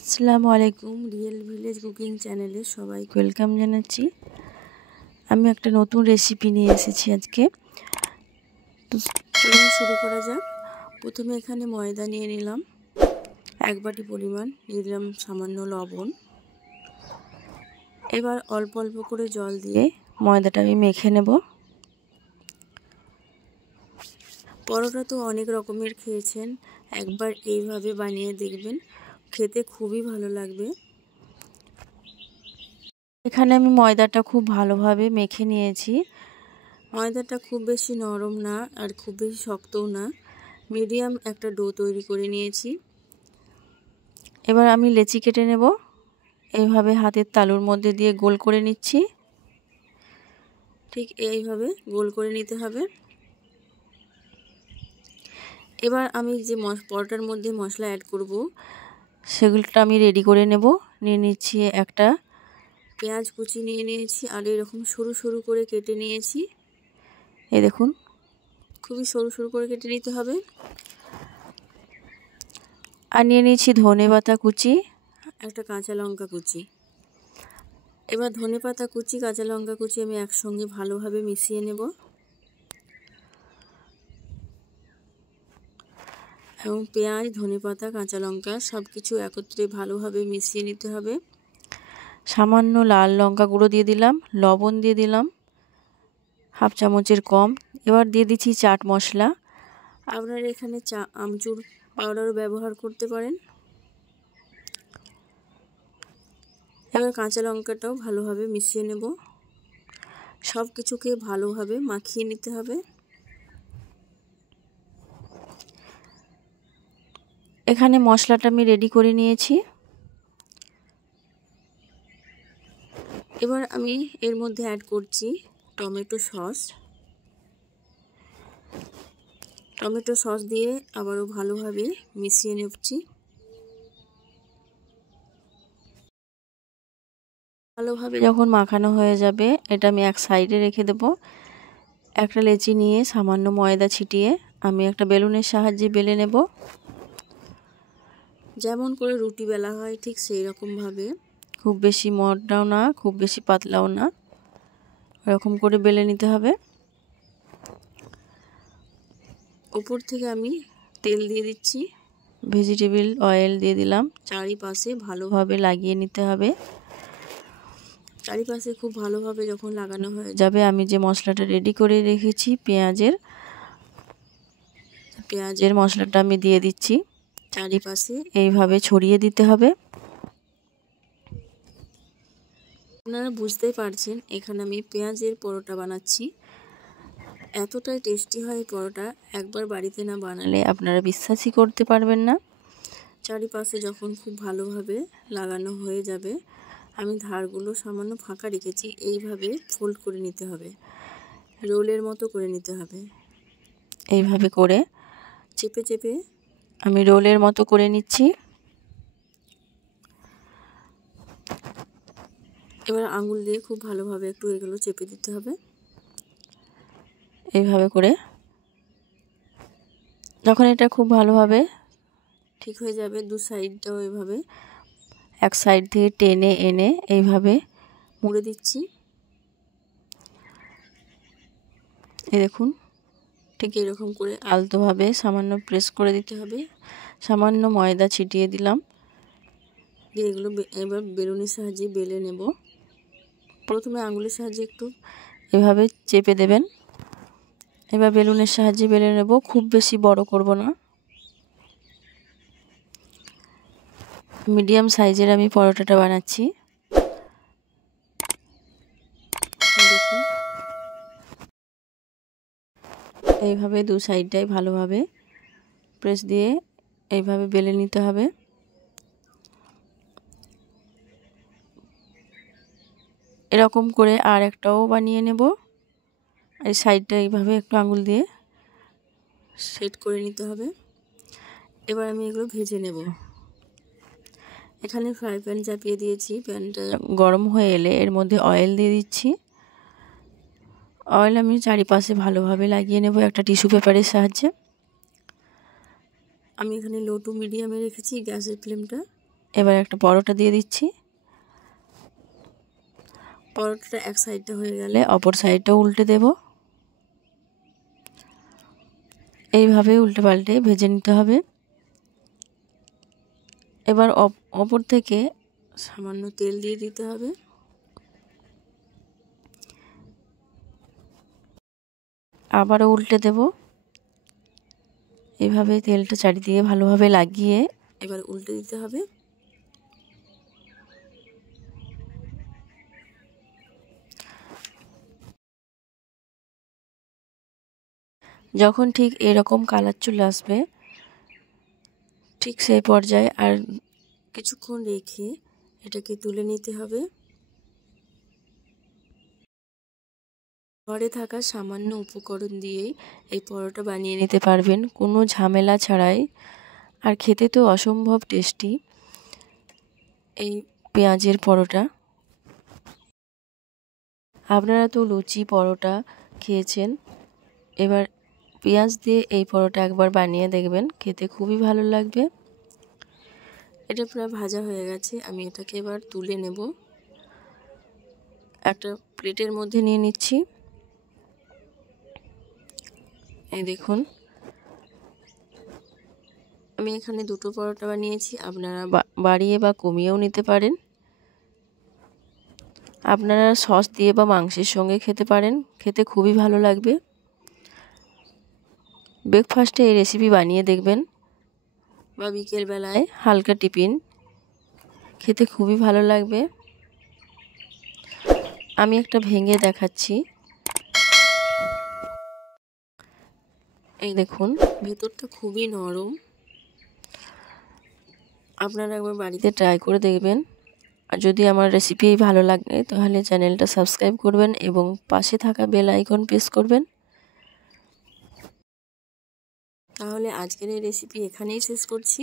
আসসালামু আলাইকুম। Real village cooking চ্যানেলে সবাইকে ওয়েলকাম জানাচ্ছি। আমি একটা নতুন রেসিপি নিয়ে এসেছি আজকে। তো চলুন শুরু করা যাক। প্রথমে এখানে ময়দা নিয়ে নিলাম 1 বাটি পরিমাণ, দিয়ে দিলাম সামান্য লবণ। এবার অল্প অল্প করে জল দিয়ে ময়দাটা আমি মেখে নেব। পরোটা তো অনেক রকমের খেয়েছেন, একবার এইভাবে বানিয়ে দেখবেন, খেতে খুবই ভালো লাগবে। এখানে আমি ময়দাটা খুব ভালোভাবে মেখে নিয়েছি। ময়দাটা খুব বেশি নরম না আর খুব বেশি শক্তও না, মিডিয়াম একটা ডো তৈরি করে নিয়েছি। এবার আমি লেচি কেটে নেব। এইভাবে হাতের তালুর মধ্যে দিয়ে গোল করে নিচ্ছি। ঠিক এইভাবে গোল করে নিতে হবে। এবার আমি যে পরোটার মধ্যে মশলা অ্যাড করব সেগুলোটা আমি রেডি করে নেব। নিয়ে নিচ্ছি একটা পেঁয়াজ কুচি নিয়ে নিয়েছি, আর এরকম সরু সরু করে কেটে নিয়েছি। এই দেখুন, খুবই সরু সরু করে কেটে নিতে হবে। আর নিয়ে নিয়েছি ধনেপাতা কুচি, একটা কাঁচা লঙ্কা কুচি। এবার ধনেপাতা কুচি, কাঁচা লঙ্কা কুচি আমি একসঙ্গে ভালোভাবে মিশিয়ে নেব এবং পেঁয়াজ, ধনেপাতা, কাঁচা লঙ্কা সব কিছু একত্রে ভালোভাবে মিশিয়ে নিতে হবে। সামান্য লাল লঙ্কা গুঁড়ো দিয়ে দিলাম, লবণ দিয়ে দিলাম 1/2 চামচের কম। এবার দিয়ে দিচ্ছি চাট মশলা। আপনারা এখানে আমচুর পাউডারও ব্যবহার করতে পারেন। এবার কাঁচা লঙ্কাটাও ভালোভাবে মিশিয়ে নেব। সব কিছুকে ভালোভাবে মাখিয়ে নিতে হবে। এখানে মশলাটা আমি রেডি করে নিয়েছি। এবার আমি এর মধ্যে অ্যাড করছি টমেটো সস। টমেটো সস দিয়ে আবারও ভালোভাবে মিশিয়ে নিচ্ছি। ভালোভাবে যখন মাখানো হয়ে যাবে, এটা আমি এক সাইডে রেখে দেব। একটা লেচি নিয়ে সামান্য ময়দা ছিটিয়ে আমি একটা বেলুনের সাহায্যে বেলে নেব। যেমন করে রুটি বেলা হয় ঠিক সেই রকমভাবে, খুব বেশি মোটাও না খুব বেশি পাতলাও না, এরকম করে বেলে নিতে হবে। উপর থেকে আমি তেল দিয়ে দিচ্ছি, ভেজিটেবল অয়েল দিয়ে দিলাম। চারিপাশে ভালোভাবে লাগিয়ে নিতে হবে। চারিপাশে খুব ভালোভাবে যখন লাগানো হয়ে যাবে, আমি যে মশলাটা রেডি করে রেখেছি পেঁয়াজের মশলাটা আমি দিয়ে দিচ্ছি। চারিপাশে এইভাবে ছড়িয়ে দিতে হবে। আপনারা বুঝতেই পারছেন এখানে আমি পেঁয়াজের পরোটা বানাচ্ছি। এতটাই টেস্টি হয় পরোটা, একবার বাড়িতে না বানালে আপনারা বিশ্বাসই করতে পারবেন না। চারিপাশে যখন খুব ভালোভাবে লাগানো হয়ে যাবে, আমি ধারগুলো সামান্য ফাঁকা রেখেছি, এইভাবে ফোল্ড করে নিতে হবে, রোলের মতো করে নিতে হবে। এইভাবে করে চেপে চেপে আমি রোলের মতো করে নিচ্ছি। এবার আঙুল দিয়ে খুব ভালোভাবে একটু এগুলো চেপে দিতে হবে। এইভাবে করে যখন এটা খুব ভালোভাবে ঠিক হয়ে যাবে, দু সাইডটাও এভাবে এক সাইড থেকে টেনে এনে এইভাবে মুড়ে দিচ্ছি। এই দেখুন, ঠিক এরকম করে আলতোভাবে সামান্য প্রেস করে দিতে হবে। সামান্য ময়দা ছিটিয়ে দিলাম, দিয়ে এগুলো এবার বেলুনের সাহায্যে বেলে নেব। প্রথমে আঙুলের সাহায্যে একটু এভাবে চেপে দেবেন। এবার বেলুনের সাহায্যে বেলে নেব, খুব বেশি বড় করব না। মিডিয়াম সাইজের আমি পরোটাটা বানাচ্ছি। দেখুন, এইভাবে দু সাইডটাই ভালোভাবে প্রেস দিয়ে এইভাবে বেলে নিতে হবে। এরকম করে আর একটাও বানিয়ে নেব। এই সাইডটা এইভাবে একটু আঙুল দিয়ে সেট করে নিতে হবে। এবার আমি এগুলো ভেজে নেব। এখানে ফ্রাই প্যান চাপিয়ে দিয়েছি, প্যানটা গরম হয়ে এলে এর মধ্যে অয়েল দিয়ে দিচ্ছি। অয়েল আমি চারিপাশে ভালোভাবে লাগিয়ে নেব একটা টিস্যু পেপারের সাহায্যে। আমি এখানে লো টু মিডিয়ামে রেখেছি গ্যাসের ফ্লেমটা। এবার একটা পরোটা দিয়ে দিচ্ছি। পরোটাটা এক সাইডটা হয়ে গেলে অপর সাইডটাও উল্টে দেব। এইভাবে উল্টে পাল্টে ভেজে নিতে হবে। এবার অপর থেকে সামান্য তেল দিয়ে দিতে হবে। আবারও উল্টে দেব। এইভাবে তেলটা চারিদিকে ভালোভাবে লাগিয়ে এবার উল্টে দিতে হবে। যখন ঠিক এরকম কালার চলে আসবে, ঠিক সেই পর্যায়ে আর কিছুক্ষণ রেখে এটাকে তুলে নিতে হবে। ঘরে থাকা সামান্য উপকরণ দিয়েই এই পরোটা বানিয়ে নিতে পারবেন কোনো ঝামেলা ছাড়াই। আর খেতে তো অসম্ভব টেস্টি এই পেঁয়াজের পরোটা। আপনারা তো লুচি পরোটা খেয়েছেন, এবার পেঁয়াজ দিয়ে এই পরোটা একবার বানিয়ে দেখবেন, খেতে খুবই ভালো লাগবে। এটা প্রায় ভাজা হয়ে গেছে, আমি এটাকে এবার তুলে নেব। একটা প্লেটের মধ্যে নিয়ে নিচ্ছি। এই দেখুন, আমি এখানে দুটো পরোটা বানিয়েছি, আপনারা বাড়িয়ে বা কমিয়েও নিতে পারেন। আপনারা সস দিয়ে বা মাংসের সঙ্গে খেতে পারেন, খেতে খুবই ভালো লাগবে। ব্রেকফাস্টে এই রেসিপি বানিয়ে দেখবেন বা বিকেলবেলায় হালকা টিফিন, খেতে খুবই ভালো লাগবে। আমি একটা ভেঙে দেখাচ্ছি। এই দেখুন, ভেতরটা খুবই নরম। আপনারা একবার বাড়িতে ট্রাই করে দেখবেন। আর যদি আমার রেসিপি ভালো লাগে তাহলে চ্যানেলটা সাবস্ক্রাইব করবেন এবং পাশে থাকা বেল আইকন প্রেস করবেন। তাহলে আজকের এই রেসিপি এখানেই শেষ করছি।